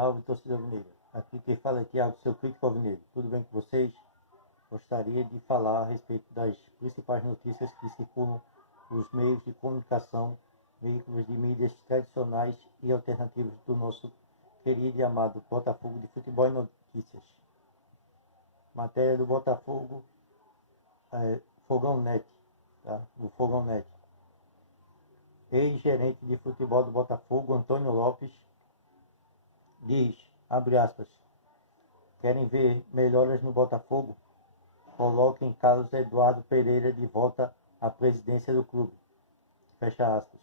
Salve, torcida alvinegra. Aqui quem fala é Thiago, seu crítico alvinegro. Tudo bem com vocês? Gostaria de falar a respeito das principais notícias que circulam nos meios de comunicação, veículos de mídias tradicionais e alternativos do nosso querido e amado Botafogo de Futebol e Notícias. Matéria do Botafogo, Fogão Net, tá? Do Fogão Net. Ex-gerente de futebol do Botafogo, Antônio Lopes, diz, abre aspas, querem ver melhoras no Botafogo? Coloquem Carlos Eduardo Pereira de volta à presidência do clube. Fecha aspas.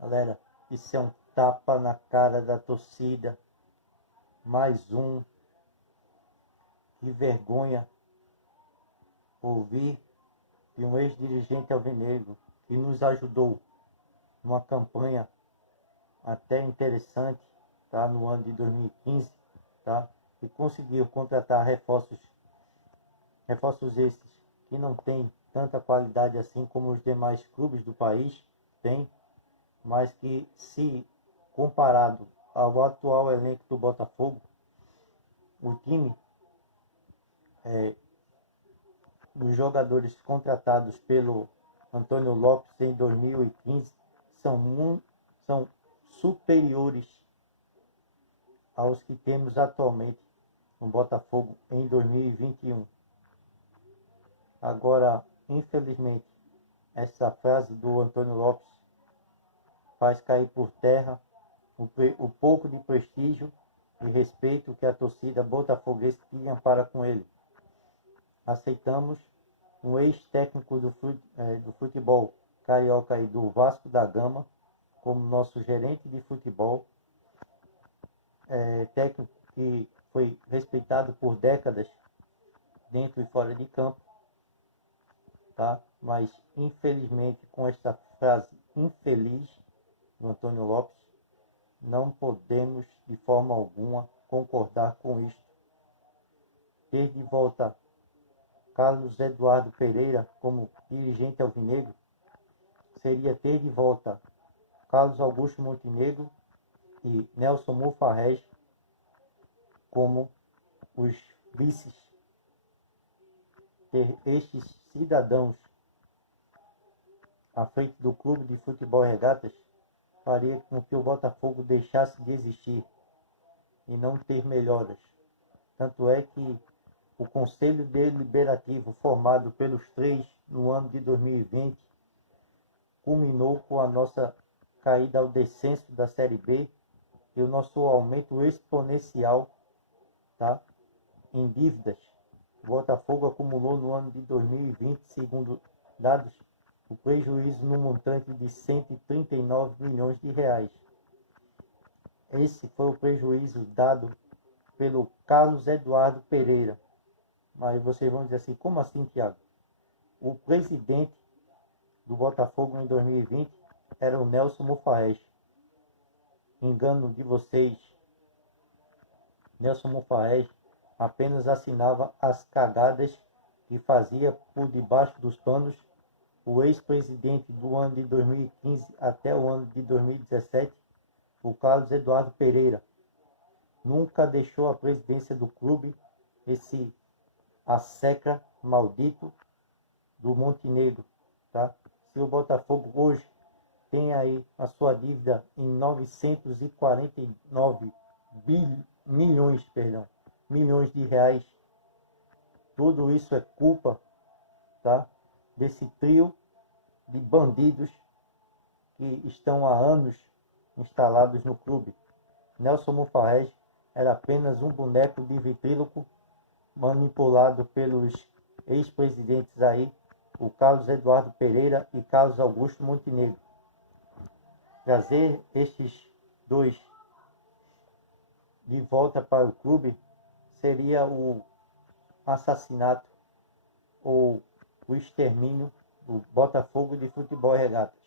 Galera, isso é um tapa na cara da torcida. Mais um. Que vergonha ouvir de um ex-dirigente alvinegro que nos ajudou numa campanha até interessante, tá, no ano de 2015, tá, e conseguiu contratar reforços esses que não têm tanta qualidade assim como os demais clubes do país têm, mas que, se comparado ao atual elenco do Botafogo, o time dos jogadores contratados pelo Antônio Lopes em 2015 são superiores aos que temos atualmente no Botafogo em 2021. Agora, infelizmente, essa frase do Antônio Lopes faz cair por terra o pouco de prestígio e respeito que a torcida botafoguense tinha para com ele. Aceitamos um ex-técnico do futebol carioca e do Vasco da Gama como nosso gerente de futebol, técnico que foi respeitado por décadas dentro e fora de campo, tá? Mas infelizmente, com esta frase infeliz do Antônio Lopes, não podemos de forma alguma concordar com isto. Ter de volta Carlos Eduardo Pereira como dirigente alvinegro seria ter de volta Carlos Augusto Montenegro e Nelson Mufarrege como os vices. Ter estes cidadãos à frente do clube de futebol e regatas faria com que o Botafogo deixasse de existir e não ter melhoras. Tanto é que o Conselho Deliberativo, formado pelos três no ano de 2020, culminou com a nossa caída ao descenso da Série B e o nosso aumento exponencial, tá, em dívidas. O Botafogo acumulou no ano de 2020, segundo dados, o prejuízo no montante de 139 milhões de reais. Esse foi o prejuízo dado pelo Carlos Eduardo Pereira. Mas vocês vão dizer assim, como assim, Thiago? O presidente do Botafogo em 2020 era o Nelson Mufarrege. Engano de vocês. Nelson Mufarrege apenas assinava as cagadas que fazia por debaixo dos panos o ex-presidente do ano de 2015 até o ano de 2017, o Carlos Eduardo Pereira. Nunca deixou a presidência do clube esse asseca maldito do Montenegro, tá? Se o Botafogo hoje tem aí a sua dívida em 949 milhões de reais, tudo isso é culpa, tá, desse trio de bandidos que estão há anos instalados no clube. Nelson Mufarrege era apenas um boneco de vitríloco manipulado pelos ex-presidentes aí, o Carlos Eduardo Pereira e Carlos Augusto Montenegro. Trazer estes dois de volta para o clube seria o assassinato ou o extermínio do Botafogo de Futebol e Regatas.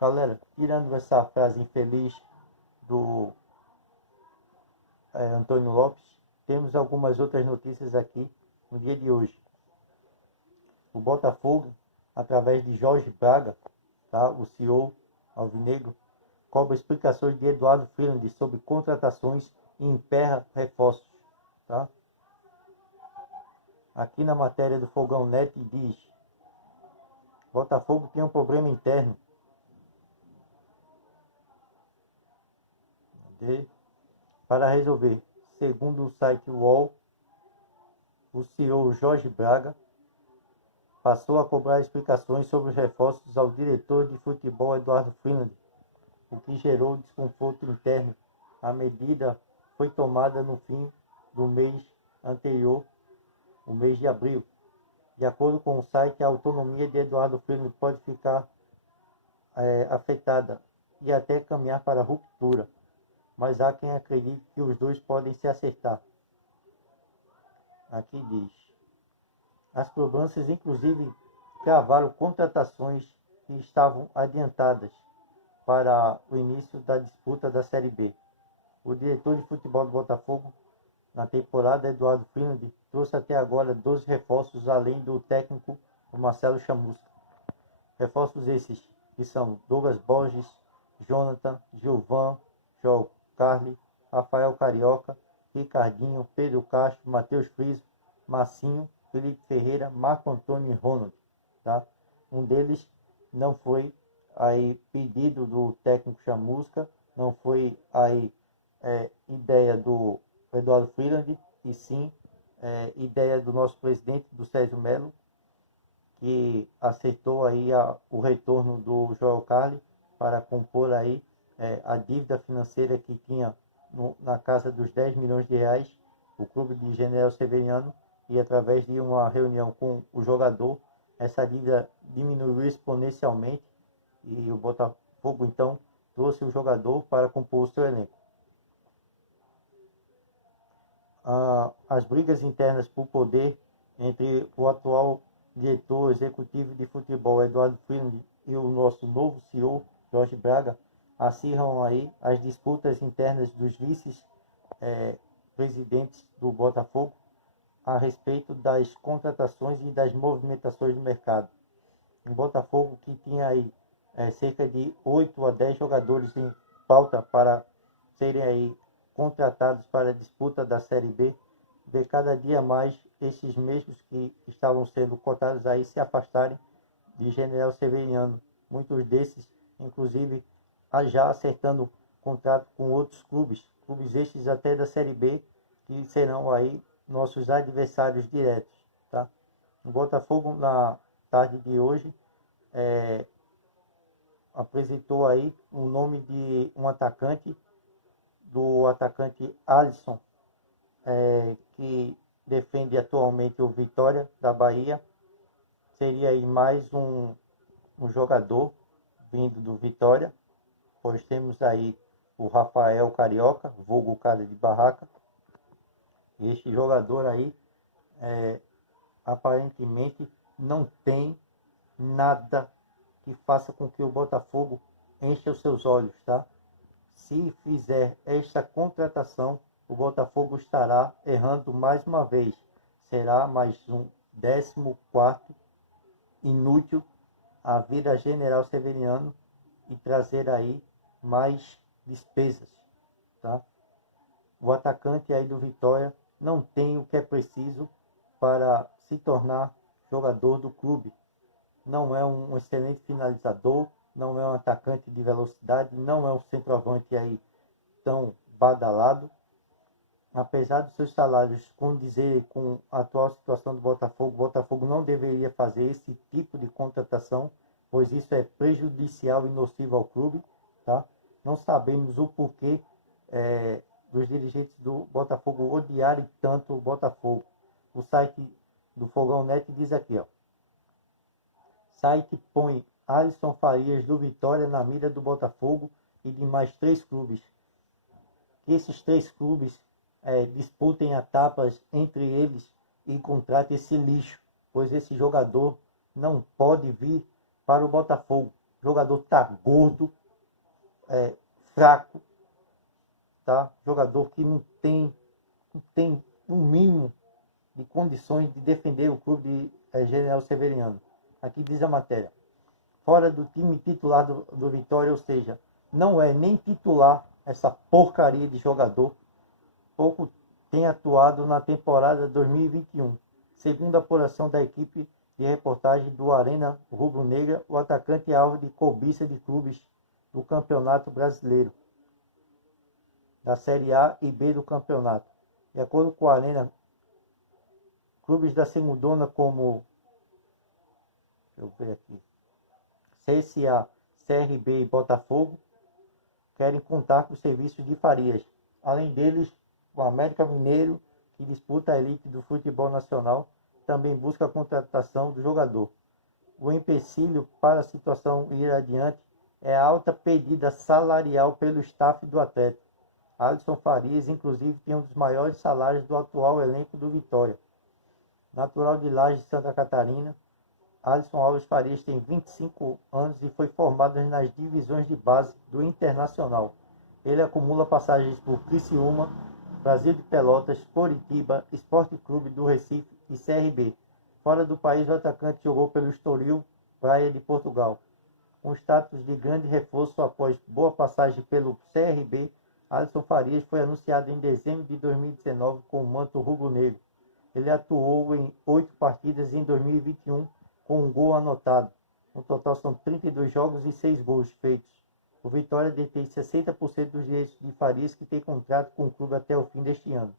Galera, tirando essa frase infeliz do Antônio Lopes, temos algumas outras notícias aqui no dia de hoje. O Botafogo, através de Jorge Braga, tá, o CEO alvinegro, cobra explicações de Eduardo Freeland sobre contratações e emperra reforços. Tá? Aqui na matéria do Fogão Net diz: Botafogo tem um problema interno para resolver. Segundo o site UOL, o CEO Jorge Braga passou a cobrar explicações sobre os reforços ao diretor de futebol Eduardo Freeland, o que gerou desconforto interno. A medida foi tomada no fim do mês anterior, o mês de abril. De acordo com o site, a autonomia de Eduardo Freeland pode ficar afetada e até caminhar para a ruptura, mas há quem acredite que os dois podem se acertar. Aqui diz: as cobranças inclusive cravaram contratações que estavam adiantadas para o início da disputa da Série B. O diretor de futebol do Botafogo na temporada, Eduardo Freeland, trouxe até agora 12 reforços, além do técnico Marcelo Chamusca. Reforços esses que são Douglas Borges, Jonathan, Gilvan, João Carli, Rafael Carioca, Ricardinho, Pedro Castro, Matheus Friso, Massinho, Felipe Ferreira, Marco Antônio e Ronald. Tá? Um deles não foi aí pedido do técnico Chamusca, não foi aí ideia do Eduardo Freeland, e sim ideia do nosso presidente, do Sérgio Melo, que aceitou aí o retorno do João Carli para compor aí a dívida financeira que tinha na casa dos 10 milhões de reais, o clube de General Severiano, e através de uma reunião com o jogador, essa dívida diminuiu exponencialmente e o Botafogo então trouxe o jogador para compor o seu elenco. As brigas internas por poder entre o atual diretor executivo de futebol, Eduardo Freeland, e o nosso novo CEO, Jorge Braga, acirram aí as disputas internas dos vice-presidentes do Botafogo a respeito das contratações e das movimentações do mercado. O Botafogo, que tinha aí cerca de 8 a 10 jogadores em pauta para serem aí contratados para a disputa da Série B, vê cada dia mais esses mesmos que estavam sendo cotados aí se afastarem de General Severiano. Muitos desses, inclusive, já acertando contrato com outros clubes estes até da Série B, que serão aí nossos adversários diretos. Tá? O Botafogo, na tarde de hoje, apresentou aí o nome de um atacante, do atacante Alisson, que defende atualmente o Vitória da Bahia. Seria aí mais um jogador vindo do Vitória, pois temos aí o Rafael Carioca, vulgo cara de barraca. Este jogador aí aparentemente não tem nada que faça com que o Botafogo encha os seus olhos, tá? Se fizer esta contratação, o Botafogo estará errando mais uma vez. Será mais um 14º inútil a vir a General Severiano e trazer aí mais despesas. Tá? O atacante aí do Vitória não tem o que é preciso para se tornar jogador do clube. Não é um excelente finalizador, não é um atacante de velocidade, não é um centroavante aí tão badalado. Apesar dos seus salários condizerem com a atual situação do Botafogo, o Botafogo não deveria fazer esse tipo de contratação, pois isso é prejudicial e nocivo ao clube. Tá? Não sabemos o porquê dos dirigentes do Botafogo odiarem tanto o Botafogo. O site do Fogão Net diz aqui, ó: site põe Alisson Farias do Vitória na mira do Botafogo e de mais 3 clubes. Que esses 3 clubes disputem etapas entre eles e contratem esse lixo, pois esse jogador não pode vir para o Botafogo. O jogador está gordo, fraco, tá? Jogador que não tem um mínimo de condições de defender o clube de General Severiano. Aqui diz a matéria: fora do time titular do Vitória, ou seja, não é nem titular, essa porcaria de jogador. Pouco tem atuado na temporada 2021. Segundo a apuração da equipe de reportagem do Arena Rubro-Negra, o atacante é alvo de cobiça de clubes do Campeonato Brasileiro, da Série A e B do campeonato. De acordo com a Arena, clubes da Segundona como CSA, CRB e Botafogo querem contar com os serviços de Farias. Além deles, o América Mineiro, que disputa a elite do futebol nacional, também busca a contratação do jogador. O empecilho para a situação ir adiante é a alta pedida salarial pelo staff do atleta. Alisson Farias, inclusive, tem um dos maiores salários do atual elenco do Vitória. Natural de Lages, Santa Catarina, Alisson Alves Farias tem 25 anos e foi formado nas divisões de base do Internacional. Ele acumula passagens por Criciúma, Brasil de Pelotas, Coritiba, Esporte Clube do Recife e CRB. Fora do país, o atacante jogou pelo Estoril, Praia de Portugal. Com status de grande reforço após boa passagem pelo CRB, Alisson Farias foi anunciado em dezembro de 2019 com o manto rubro-negro. Ele atuou em 8 partidas em 2021 com um gol anotado. No total são 32 jogos e 6 gols feitos. O Vitória detém 60% dos direitos de Farias, que tem contrato com o clube até o fim deste ano.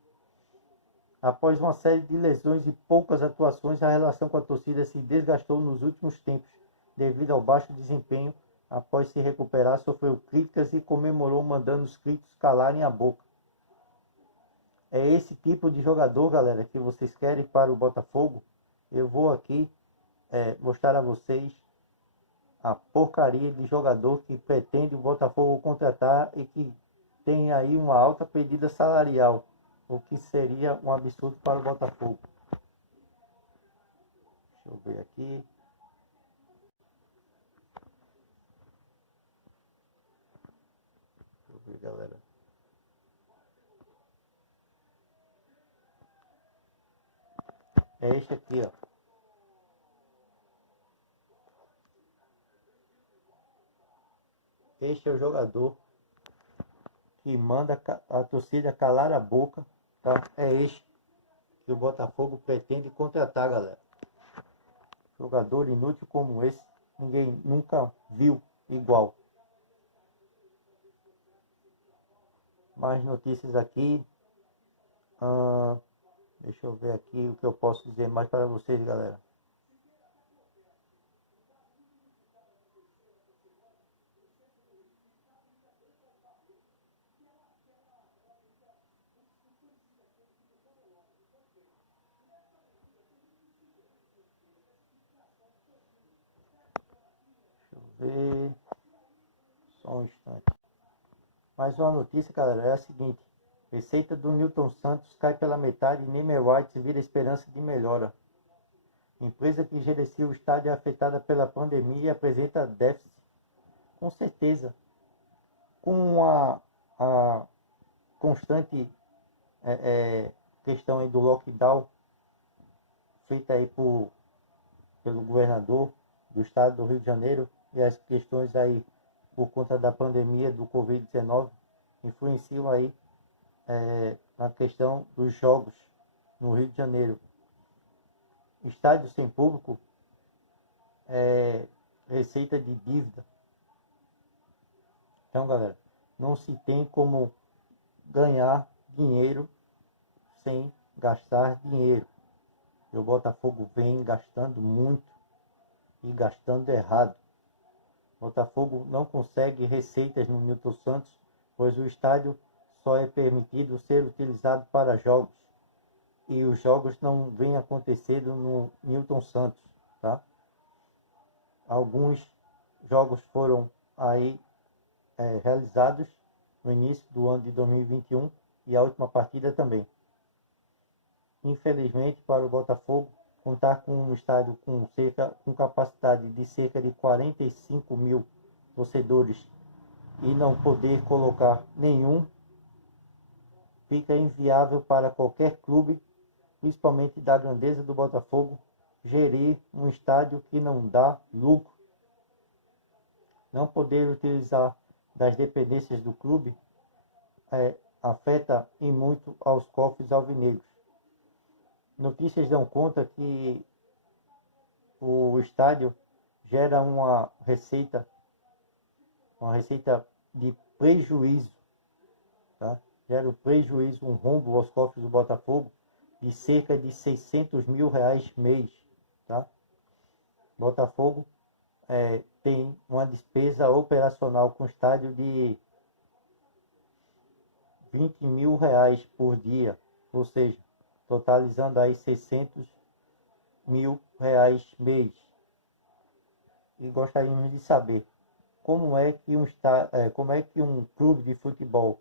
Após uma série de lesões e poucas atuações, a relação com a torcida se desgastou nos últimos tempos, devido ao baixo desempenho. Após se recuperar, sofreu críticas e comemorou mandando os críticos calarem a boca. É esse tipo de jogador, galera, que vocês querem para o Botafogo? Eu vou aqui mostrar a vocês a porcaria de jogador que pretende o Botafogo contratar e que tem aí uma alta pedida salarial, o que seria um absurdo para o Botafogo. Deixa eu ver aqui. Deixa eu ver, galera. É este aqui, ó. Este é o jogador que manda a torcida calar a boca, tá? É este que o Botafogo pretende contratar, galera. Jogador inútil como esse, ninguém nunca viu igual. Mais notícias aqui. Deixa eu ver aqui o que eu posso dizer mais para vocês, galera. Deixa eu ver. Só um instante. Mais uma notícia, galera, é a seguinte. Receita do Newton Santos cai pela metade e Neymer White vira esperança de melhora. Empresa que gerencia o estádio é afetada pela pandemia e apresenta déficit. Com certeza. Com a constante questão aí do lockdown feita aí pelo governador do estado do Rio de Janeiro e as questões aí por conta da pandemia do Covid-19 influenciam aí na questão dos jogos no Rio de Janeiro. Estádio sem público é receita de dívida. Então, galera, não se tem como ganhar dinheiro sem gastar dinheiro. E o Botafogo vem gastando muito e gastando errado. O Botafogo não consegue receitas no Newton Santos, pois o estádio só é permitido ser utilizado para jogos. E os jogos não vêm acontecendo no Newton Santos, tá? Alguns jogos foram aí realizados no início do ano de 2021 e a última partida também. Infelizmente, para o Botafogo, contar com um estádio com capacidade de cerca de 45 mil torcedores e não poder colocar nenhum, fica inviável para qualquer clube, principalmente da grandeza do Botafogo, gerir um estádio que não dá lucro. Não poder utilizar das dependências do clube afeta em muito aos cofres alvinegros. Notícias dão conta que o estádio gera uma receita de prejuízo, tá? Gera um prejuízo, um rombo aos cofres do Botafogo de cerca de R$600 mil mês, tá? Botafogo tem uma despesa operacional com o estádio de R$20 mil por dia, ou seja, totalizando aí R$600 mil mês. E gostaríamos de saber como é que um clube de futebol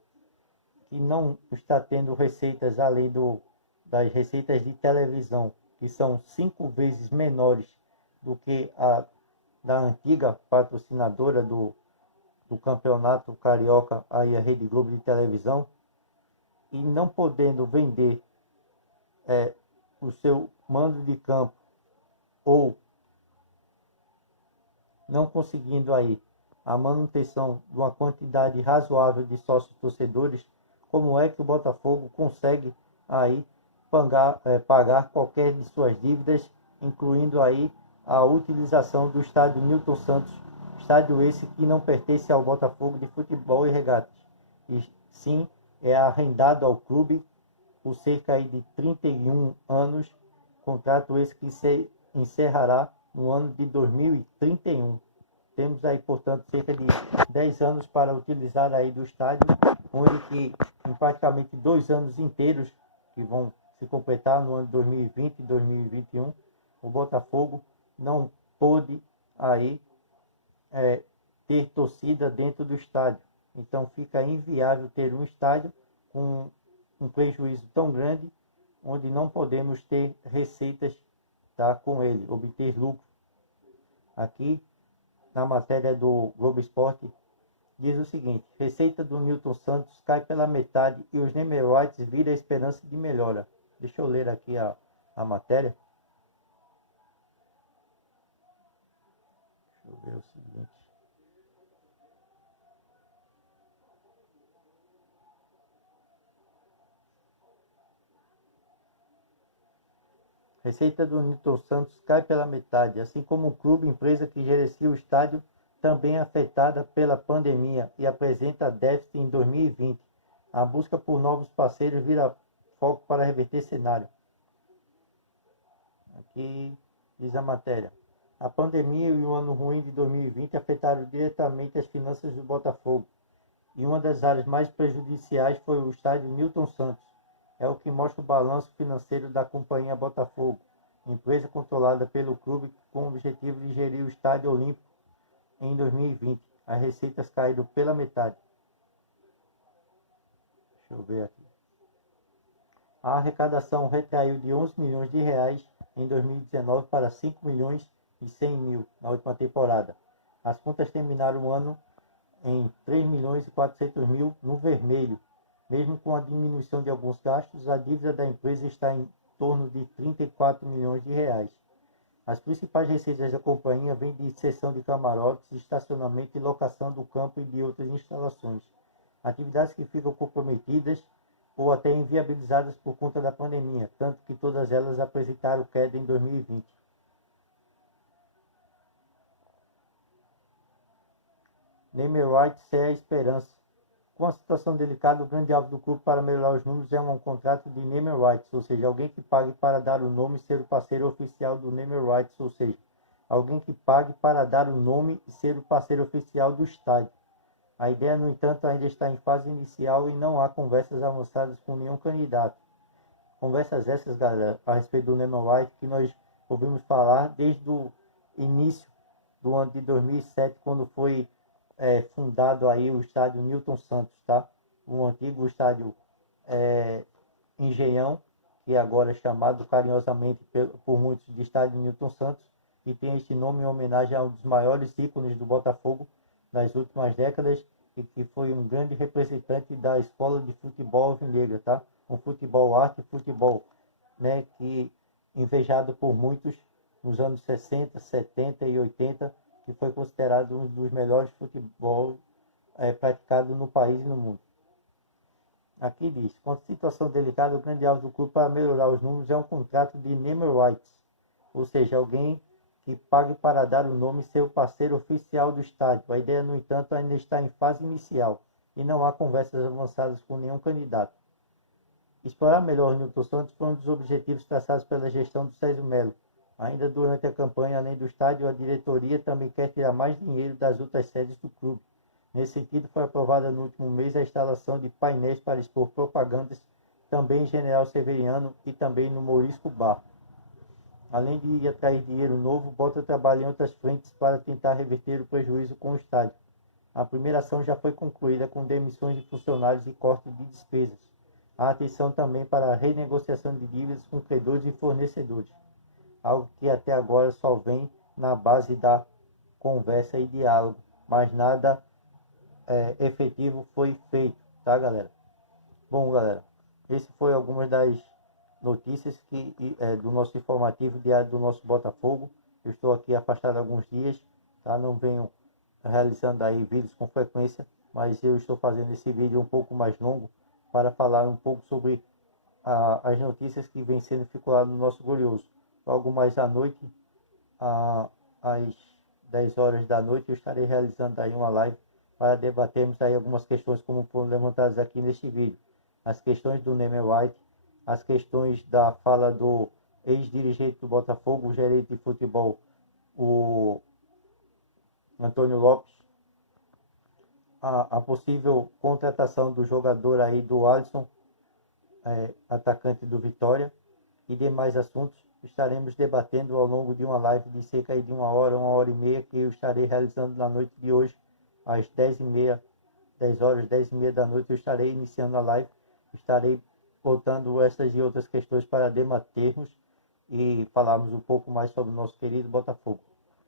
que não está tendo receitas além das receitas de televisão, que são 5 vezes menores do que a da antiga patrocinadora do campeonato carioca, aí a Rede Globo de televisão, e não podendo vender o seu mando de campo, ou não conseguindo aí a manutenção de uma quantidade razoável de sócios torcedores, como é que o Botafogo consegue aí pagar qualquer de suas dívidas, incluindo aí a utilização do estádio Newton Santos, estádio esse que não pertence ao Botafogo de Futebol e Regatas, e sim é arrendado ao clube por cerca aí de 31 anos, contrato esse que se encerrará no ano de 2031. Temos aí, portanto, cerca de 10 anos para utilizar aí do estádio, onde que em praticamente 2 anos inteiros, que vão se completar no ano de 2020 e 2021, o Botafogo não pôde aí ter torcida dentro do estádio. Então fica inviável ter um estádio com um prejuízo tão grande, onde não podemos ter receitas, tá, com ele, obter lucro. Aqui na matéria do Globo Esporte diz o seguinte: receita do Newton Santos cai pela metade e os Nemeroites vira a esperança de melhora. Deixa eu ler aqui a matéria. Deixa eu ver o seguinte. Receita do Newton Santos cai pela metade, assim como o clube empresa que gerencia o estádio, também afetada pela pandemia e apresenta déficit em 2020. A busca por novos parceiros vira foco para reverter cenário. Aqui diz a matéria: a pandemia e o ano ruim de 2020 afetaram diretamente as finanças do Botafogo, e uma das áreas mais prejudiciais foi o estádio Newton Santos. É o que mostra o balanço financeiro da companhia Botafogo, empresa controlada pelo clube com o objetivo de gerir o estádio olímpico em 2020. As receitas caíram pela metade. Deixa eu ver aqui. A arrecadação recaiu de 11 milhões de reais em 2019 para 5 milhões e 100 mil na última temporada. As contas terminaram o ano em 3 milhões e 400 mil no vermelho. Mesmo com a diminuição de alguns gastos, a dívida da empresa está em torno de 34 milhões de reais. As principais receitas da companhia vêm de cessão de camarotes, estacionamento e locação do campo e de outras instalações. Atividades que ficam comprometidas ou até inviabilizadas por conta da pandemia, tanto que todas elas apresentaram queda em 2020. Nemeroites é a esperança. Com a situação delicada, o grande alvo do clube para melhorar os números é um contrato de Nemeroites, ou seja, alguém que pague para dar o nome e ser o parceiro oficial do Nemeroites, ou seja, alguém que pague para dar o nome e ser o parceiro oficial do estádio. A ideia, no entanto, ainda está em fase inicial e não há conversas avançadas com nenhum candidato. Conversas essas, galera, a respeito do Nemeroites, que nós ouvimos falar desde o início do ano de 2007, quando foi fundado aí o estádio Newton Santos, tá? O antigo estádio Engenhão, que agora é chamado carinhosamente por muitos de estádio Newton Santos, e tem este nome em homenagem a um dos maiores ícones do Botafogo das últimas décadas, e que foi um grande representante da escola de futebol alvinegra, tá? Um futebol arte, futebol, né, que invejado por muitos nos anos 60, 70 e 80, que foi considerado um dos melhores futebol praticado no país e no mundo. Aqui diz, quanto à situação delicada, o grande alvo do clube para melhorar os números é um contrato de name rights, ou seja, alguém que pague para dar o nome e ser o parceiro oficial do estádio. A ideia, no entanto, ainda está em fase inicial e não há conversas avançadas com nenhum candidato. Explorar melhor o Newton Santos foi um dos objetivos traçados pela gestão do Césio Melo. Ainda durante a campanha, além do estádio, a diretoria também quer tirar mais dinheiro das outras sedes do clube. Nesse sentido, foi aprovada no último mês a instalação de painéis para expor propagandas, também em General Severiano e também no Morisco Bar. Além de atrair dinheiro novo, Bota trabalha em outras frentes para tentar reverter o prejuízo com o estádio. A primeira ação já foi concluída com demissões de funcionários e corte de despesas. Há atenção também para a renegociação de dívidas com credores e fornecedores, algo que até agora só vem na base da conversa e diálogo, mas nada efetivo foi feito, tá, galera? Bom, galera, esse foi algumas das notícias do nosso informativo diário do nosso Botafogo. Eu estou aqui afastado há alguns dias, tá? Não venho realizando aí vídeos com frequência, mas eu estou fazendo esse vídeo um pouco mais longo para falar um pouco sobre as notícias que vêm sendo circuladas no nosso Glorioso. Logo mais à noite, às 10 horas da noite, eu estarei realizando aí uma live para debatermos aí algumas questões como foram levantadas aqui neste vídeo. As questões do name right, as questões da fala do ex-dirigente do Botafogo, o gerente de futebol, o Antônio Lopes, a possível contratação do jogador aí do Alisson, atacante do Vitória, e demais assuntos estaremos debatendo ao longo de uma live de cerca de uma hora e meia, que eu estarei realizando na noite de hoje, às 10h30, 10h da noite, eu estarei iniciando a live, estarei botando essas e outras questões para debatermos e falarmos um pouco mais sobre o nosso querido Botafogo.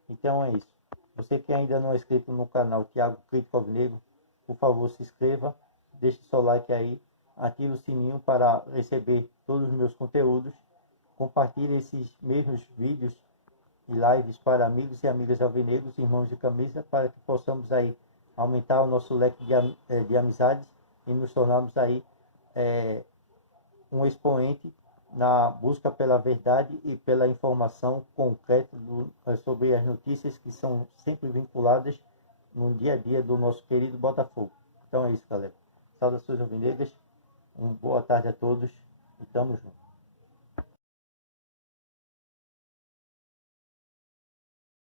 Então é isso. Você que ainda não é inscrito no canal Thiago Crítico Alvinegro, por favor se inscreva, deixe seu like aí, ative o sininho para receber todos os meus conteúdos, compartilhe esses mesmos vídeos e lives para amigos e amigas alvinegros, irmãos de camisa, para que possamos aí aumentar o nosso leque de amizades e nos tornarmos aí um expoente na busca pela verdade e pela informação concreta sobre as notícias que são sempre vinculadas no dia a dia do nosso querido Botafogo. Então é isso, galera. Saudações alvinegras, uma boa tarde a todos e tamo junto.